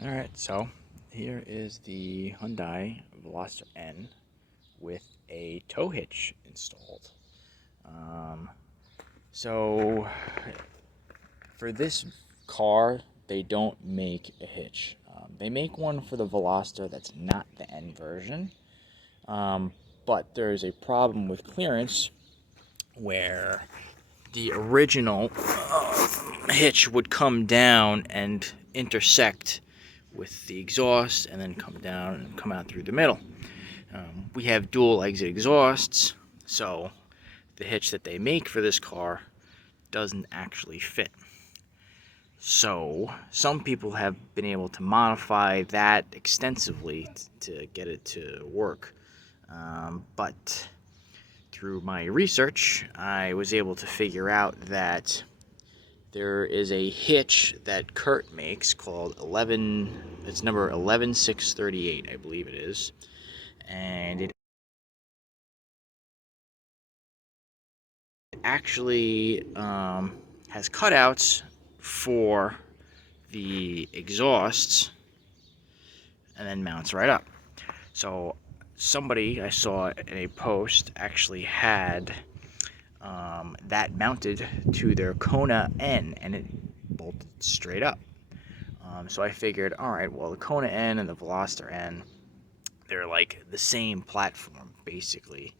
Alright, so here is the Hyundai Veloster N with a tow hitch installed. Um, so for this car, they don't make a hitch. They make one for the Veloster that's not the N version, um, but there's a problem with clearance where the original hitch would come down and intersect with the exhaust and then come down and come out through the middle. We have dual exit exhausts, so the hitch that they make for this car doesn't actually fit. So some people have been able to modify that extensively to get it to work. But through my research, I was able to figure out that there is a hitch that Kurt makes called it's number 11638, I believe it is. And it actually has cutouts for the exhausts and then mounts right up. So somebody I saw in a post actually had that mounted to their Kona N, and it bolted straight up. So I figured, all right, well, the Kona N and the Veloster N, they're like the same platform, basically.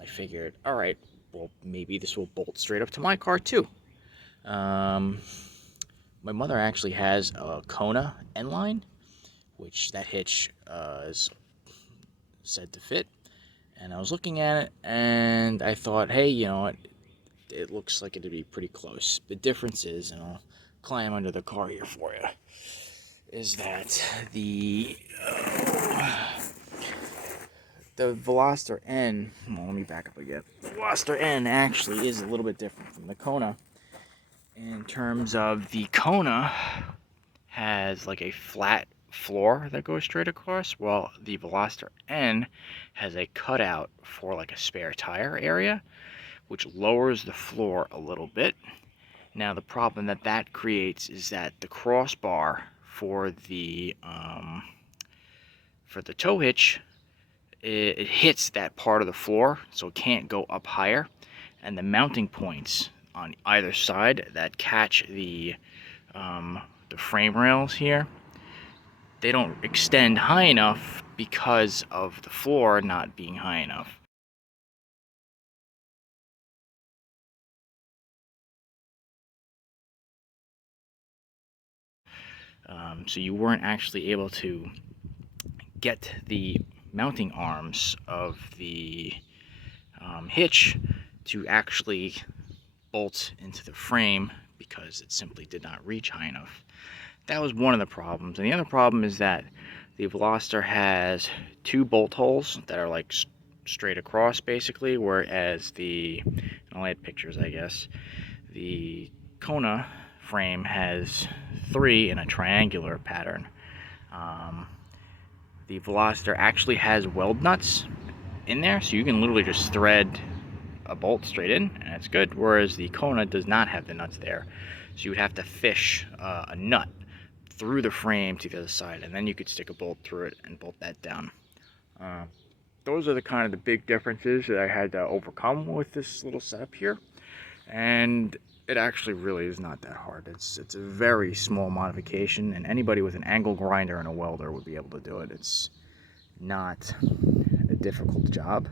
I figured, all right, well, maybe this will bolt straight up to my car, too. Um, my mother actually has a Kona N-line, which that hitch is said to fit. And I was looking at it, and I thought, hey, you know what? It looks like it'd be pretty close. The difference is, and I'll climb under the car here for you, is that the Veloster N, well, let me back up again. The Veloster N actually is a little bit different from the Kona in terms of the Kona has like a flat floor that goes straight across, while the Veloster N has a cutout for like a spare tire area, which lowers the floor a little bit. Now the problem that creates is that the crossbar for the tow hitch, it hits that part of the floor, so it can't go up higher, and the mounting points on either side that catch the frame rails here, they don't extend high enough because of the floor not being high enough. So you weren't actually able to get the mounting arms of the hitch to actually bolt into the frame because it simply did not reach high enough. That was one of the problems. And the other problem is that the Veloster has two bolt holes that are like straight across basically, whereas I'll add pictures I guess, the Kona frame has three in a triangular pattern. The Veloster actually has weld nuts in there, so you can literally just thread a bolt straight in and it's good, whereas the Kona does not have the nuts there, so you would have to fish a nut through the frame to the other side, and then you could stick a bolt through it and bolt that down. Those are the kind of the big differences that I had to overcome with this little setup here, and it actually really is not that hard. It's a very small modification, and anybody with an angle grinder and a welder would be able to do it. It's not a difficult job.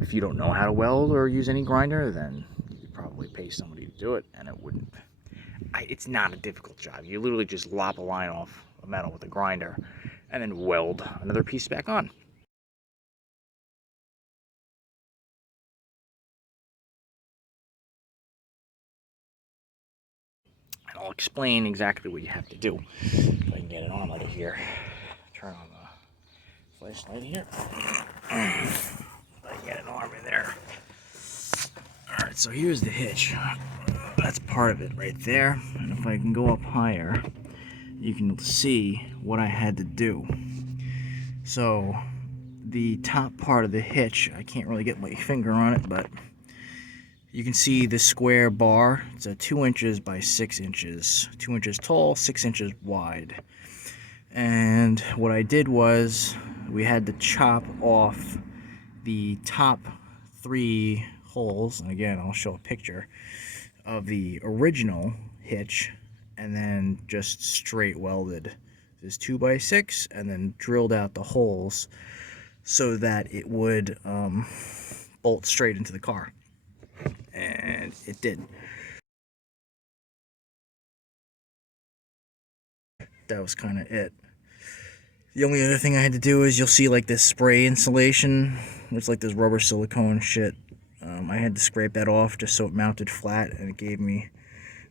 If you don't know how to weld or use any grinder, then you could probably pay somebody to do it, and it's not a difficult job. You literally just lop a line off a metal with a grinder and then weld another piece back on. And I'll explain exactly what you have to do. If I can get an arm lighter here. Turn on the flashlight here. If I can get an arm in there. Alright, so here's the hitch. That's part of it right there. And if I can go up higher, you can see what I had to do. So the top part of the hitch, I can't really get my finger on it, but You can see the square bar. It's a 2 inches by 6 inches, 2 inches tall, 6 inches wide. And what I did was we had to chop off the top 3 holes. And again, I'll show a picture of the original hitch, and then just straight welded this 2x6 and then drilled out the holes so that it would bolt straight into the car. And it did. That was kind of it. The only other thing I had to do is, you'll see like this spray insulation. It's like this rubber silicone shit. I had to scrape that off just so it mounted flat, and it gave me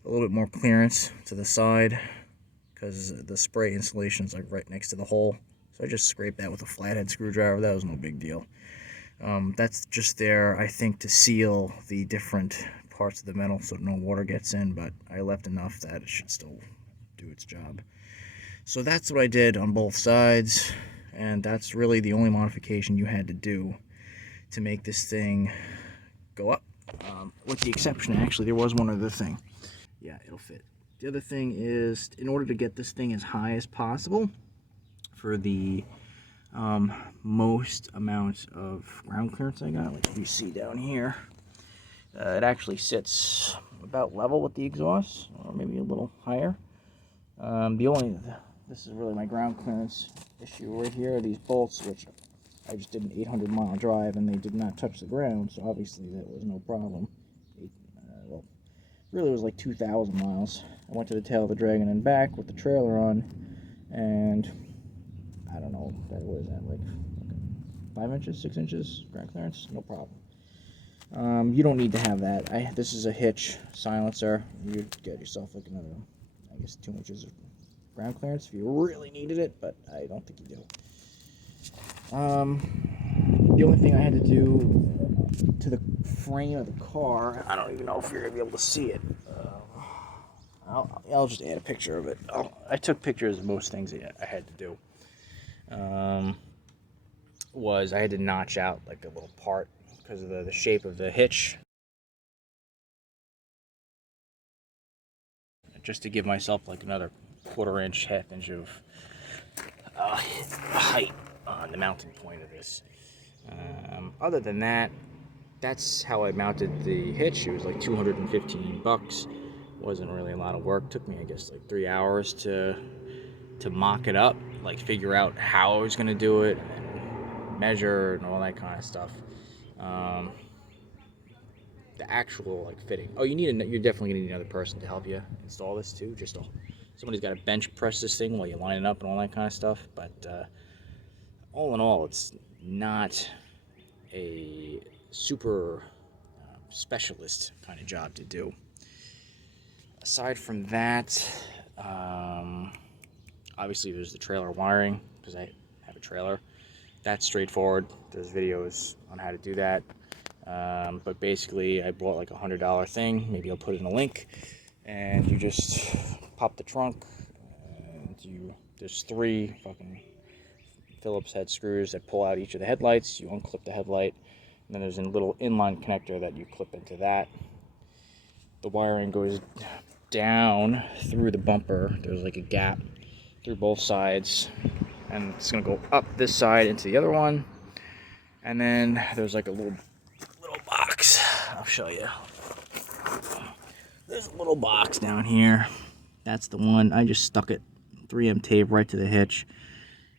a little bit more clearance to the side because the spray insulation is like right next to the hole. So I just scraped that with a flathead screwdriver. That was no big deal. That's just there, I think, to seal the different parts of the metal so no water gets in, but I left enough that it should still do its job. So that's what I did on both sides, and that's really the only modification you had to do to make this thing go up. With the exception, actually, there was one other thing. Yeah, it'll fit. The other thing is, in order to get this thing as high as possible for the most amount of ground clearance I got, like you see down here, it actually sits about level with the exhaust, or maybe a little higher. This is really my ground clearance issue right here, these bolts, which I just did an 800-mile drive and they did not touch the ground, so obviously that was no problem. Well, really it was like 2,000 miles. I went to the tail of the Dragon and back with the trailer on, and I don't know, what is that, like 5 inches, 6 inches ground clearance? No problem. You don't need to have that. This is a Hitch silencer. You get yourself like another, I guess, 2 inches of ground clearance if you really needed it, but I don't think you do. The only thing I had to do to the frame of the car, I don't even know if you're going to be able to see it. I'll just add a picture of it. I took pictures of most things that I had to do. Was I had to notch out like a little part because of the shape of the hitch, just to give myself like another quarter-inch, half-inch of height on the mounting point of this. Other than that, that's how I mounted the hitch. It was like $215. Wasn't really a lot of work. Took me, I guess, like 3 hours to mock it up, like figure out how I was going to do it, and measure and all that kind of stuff. The actual like fitting. Oh, you're definitely gonna need another person to help you install this too. Somebody's got to bench press this thing while you line it up and all that kind of stuff. But all in all, it's not a super specialist kind of job to do. Aside from that, obviously there's the trailer wiring, because I have a trailer. That's straightforward. There's videos on how to do that. But basically, I bought like $100 thing. Maybe I'll put it in a link. And you just pop the trunk, and there's 3 fucking Phillips head screws that pull out each of the headlights. You unclip the headlight, and then there's a little inline connector that you clip into that. The wiring goes down through the bumper. There's like a gap through both sides, and it's gonna go up this side into the other one. And then there's like a little box. I'll show you. There's a little box down here. That's the one. I just stuck it 3M tape right to the hitch.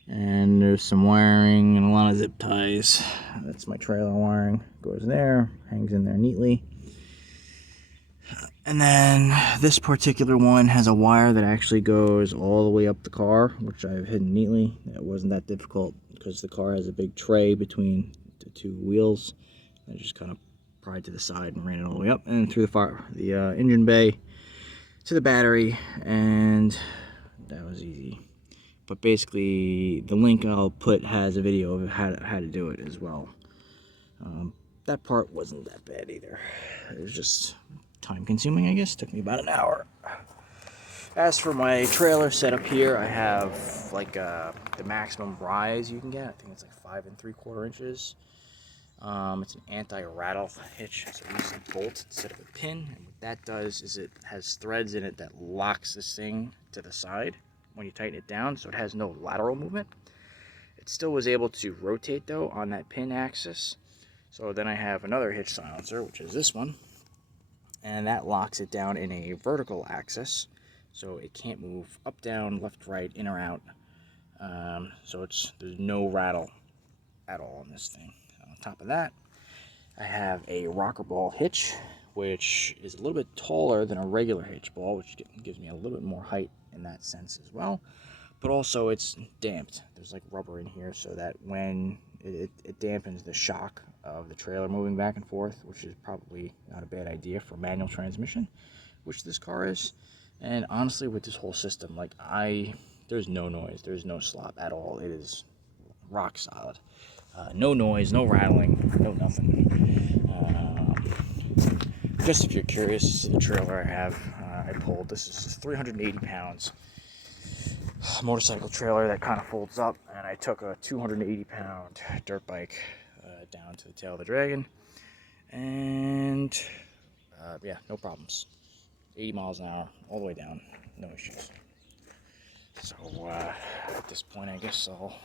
And there's some wiring and a lot of zip ties. That's my trailer wiring. Goes there, hangs in there neatly. And then this particular one has a wire that actually goes all the way up the car, which I've hidden neatly. It wasn't that difficult because the car has a big tray between the 2 wheels. I just kind of pried to the side and ran it all the way up and through the engine bay to the battery, and that was easy. But basically, the link I'll put has a video of how to do it as well. That part wasn't that bad either. It was just time consuming, I guess. It took me about an hour. As for my trailer setup here, I have like the maximum rise you can get. I think it's like 5 3/4 inches. It's an anti-rattle hitch, so it uses a bolt instead of a pin. And what that does is it has threads in it that locks this thing to the side when you tighten it down, so it has no lateral movement. It still was able to rotate though on that pin axis. So then I have another hitch silencer, which is this one, and that locks it down in a vertical axis, so it can't move up, down, left, right, in or out. So there's no rattle at all in this thing. On top of that, I have a rocker ball hitch, which is a little bit taller than a regular hitch ball, which gives me a little bit more height in that sense as well. But also it's damped. There's like rubber in here so that when it dampens the shock of the trailer moving back and forth, which is probably not a bad idea for manual transmission, which this car is. And honestly, with this whole system, like there's no noise, there's no slop at all. It is rock solid. No noise, no rattling, no nothing. Just if you're curious, this is the trailer I have. I pulled. This is 380 pounds motorcycle trailer that kind of folds up, and I took a 280-pound dirt bike down to the tail of the Dragon, and yeah, no problems. 80 miles an hour all the way down, no issues. So at this point, I guess I'll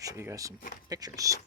show you guys some pictures.